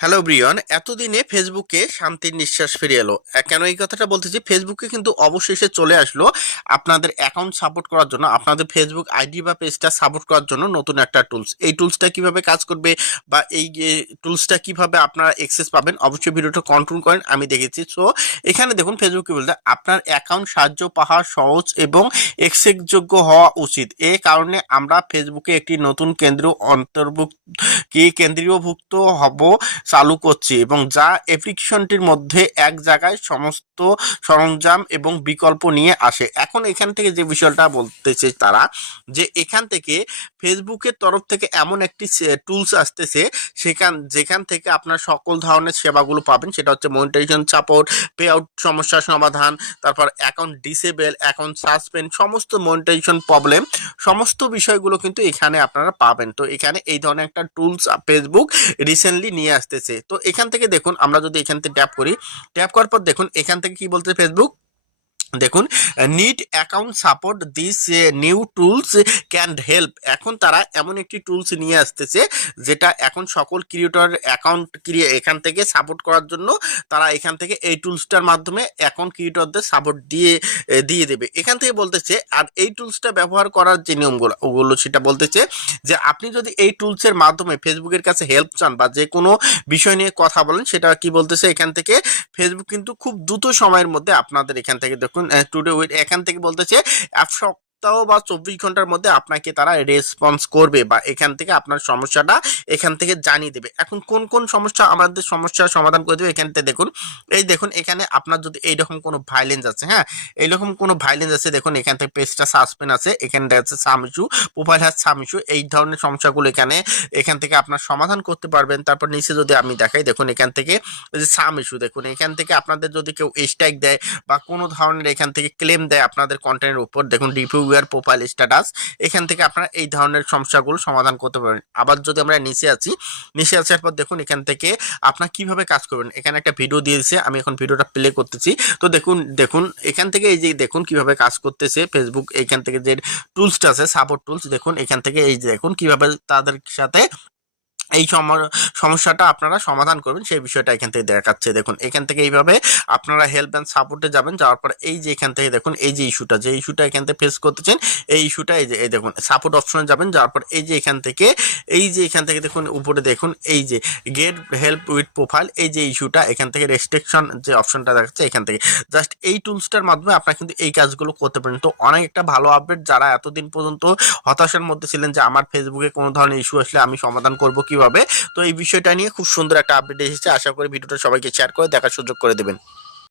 Hello Brian এতদিনে ফেসবুকে শান্তির নিঃশ্বাস ফিরে এলো। কেন এই কথাটা বলতেছি ফেসবুকে কিন্তু অবশেষে চলে আসলো আপনাদের অ্যাকাউন্ট সাপোর্ট করার জন্য, আপনাদের ফেসবুক আইডি বা পেজটা সাপোর্ট করার জন্য নতুন একটা টুলস এই টুলসটা কীভাবে কাজ করবে বা এই টুলসটা কীভাবে আপনারা অ্যাক্সেস পাবেন, অবশ্যই ভিডিওটা কন্ট্রোল করেন, আমি দেখেছি। সো এখানে দেখুন ফেসবুকে বলতে আপনার অ্যাকাউন্ট সাহায্য পাওয়া সহজ এবং এক্সেসযোগ্য হওয়া উচিত। এ কারণে আমরা ফেসবুকে একটি নতুন কেন্দ্র অন্তর্ভুক্ত, কি কেন্দ্রীয়ভুক্ত হব চালু করছি এবং যা অ্যাপ্লিকেশনটির মধ্যে এক জায়গায় সমস্ত সরঞ্জাম এবং বিকল্প নিয়ে আসে। এখন এখান থেকে যে বিষয়টা বলতেছে তারা, যে এখান থেকে ফেসবুকের তরফ থেকে এমন একটি টুলস আসতেছে, সেখান, যেখান থেকে আপনার সকল ধরনের সেবাগুলো পাবেন। সেটা হচ্ছে মনিটাইজেশন সাপোর্ট পে আউট সমস্যার সমাধান, তারপর অ্যাকাউন্ট ডিসেবল অ্যাকাউন্ট সাসপেন্ড সমস্ত মনিটাইজেশন প্রবলেম সমস্ত বিষয়গুলো কিন্তু এখানে আপনারা পাবেন। তো এখানে এই ধরনের একটা টুলস ফেসবুক রিসেন্টলি নিয়ে আসতেছে। তো এখান থেকে দেখুন, আমরা যদি এখান থেকে ট্যাপ করি ট্যাপ করার পর দেখুন, এখান থেকে কি বলতে ফেসবুক দেখুন need account support this new tools can help এখন তারা এমন একটি টুলস নিয়ে আসতেছে, যেটা এখন সকল ক্রিয়েটর অ্যাকাউন্ট ক্রিয়ে এখান থেকে সাপোর্ট করার জন্য তারা এখান থেকে এই টুলসটার মাধ্যমে অ্যাকাউন্ট ক্রিয়েটরদের সাপোর্ট দিয়ে দিয়ে দেবে। এখান থেকে বলতেছে, আর এই টুলসটা ব্যবহার করার যে নিয়মগুলো, ওগুলো সেটা বলতেছে যে, আপনি যদি এই টুলসের মাধ্যমে ফেসবুকের কাছে হেল্প চান বা যে কোনো বিষয় নিয়ে কথা বলেন, সেটা কি বলতেছে? এখান থেকে ফেসবুক কিন্তু খুব দ্রুত সময়ের মধ্যে আপনাদের এখান থেকে দেখুন টুডে উইথ এখান থেকে বলতেছে সপ্তাহ বা চব্বিশ ঘণ্টার মধ্যে আপনাকে তারা রেসপন্স করবে বা এখান থেকে আপনার সমস্যাটা এখান থেকে জানিয়ে দেবে। এখন কোন কোন সমস্যা আমাদের সমস্যার সমাধান করে দেবে এখান থেকে দেখুন। এই দেখুন, এখানে আপনার যদি এইরকম কোনো ভাইলেন্স আছে হ্যাঁ? এইরকম কোনো ভাইলেন্স আছে, দেখুন, এখান থেকে পেজটা সাসপেন্ড আছে এখানে দেখা যাচ্ছে some issue profile has some issue এই ধরনের সমস্যাগুলো এখানে, এখান থেকে আপনার সমাধান করতে পারবেন। তারপর নিচে যদি আমি দেখাই, দেখুন, এখান থেকে এই যে সাম ইস্যু দেখুন, এখান থেকে আপনাদের যদি কেউ স্ট্রাইক দেয় বা কোনো ধরনের এখান থেকে ক্লেম দেয় আপনাদের কন্টেন্টের উপর, দেখুন রিভিউয়ার প্রোফাইল স্ট্যাটাস এখান থেকে আপনারা এই ধরনের সমস্যাগুলো সমাধান করতে পারবেন। আবার যদি আমরা নিচে আছি, নিচে আসার পর দেখুন এখান থেকে আপনার কীভাবে কাজ করবেন। এখানে একটা ভিডিও দিয়েছে আমি এখন ভিডিওটা প্লে করতেছি। তো দেখুন দেখুন, এখান থেকে এই যে দেখুন কীভাবে কাজ করতেছে ফেসবুক এখান থেকে যে টুলসটা আছে সাপোর্ট টুলস দেখুন এখান থেকে এই যে দেখুন কীভাবে তাদের সাথে এই সম- সমস্যাটা আপনারা সমাধান করবেন, সেই বিষয়টা এখান থেকে দেখাচ্ছে। দেখুন, এখান থেকে এইভাবে আপনারা হেল্প অ্যান্ড সাপোর্টে যাবেন, যাওয়ার পর এই যে এখান থেকে দেখুন, এই যে ইস্যুটা যে ইস্যুটা এখান থেকে ফেস করতেছেন, এই ইস্যুটা এই যে, এই দেখুন সাপোর্ট অপশনে যাবেন, যাওয়ার পর এই যে এখান থেকে, এই যে এখান থেকে দেখুন, উপরে দেখুন, এই যে গেট হেল্প উইথ প্রোফাইল এই যে ইস্যুটা এখান থেকে রেস্ট্রিকশন যে অপশনটা দেখাচ্ছে এখান থেকে। জাস্ট এই টুলসটার মাধ্যমে আপনারা কিন্তু এই কাজগুলো করতে পারেন। তো অনেক একটা ভালো আপডেট যারা এতদিন পর্যন্ত হতাশার মধ্যে ছিলেন যে আমার ফেসবুকে কোনো ধরনের ইস্যু আসলে আমি সমাধান করব কীভাবে তো এই বিষয়টা নিয়ে খুব সুন্দর একটা আপডেট এসেছে। আশা করি ভিডিওটা সবাইকে শেয়ার করে দেখার সুযোগ করে দেবেন।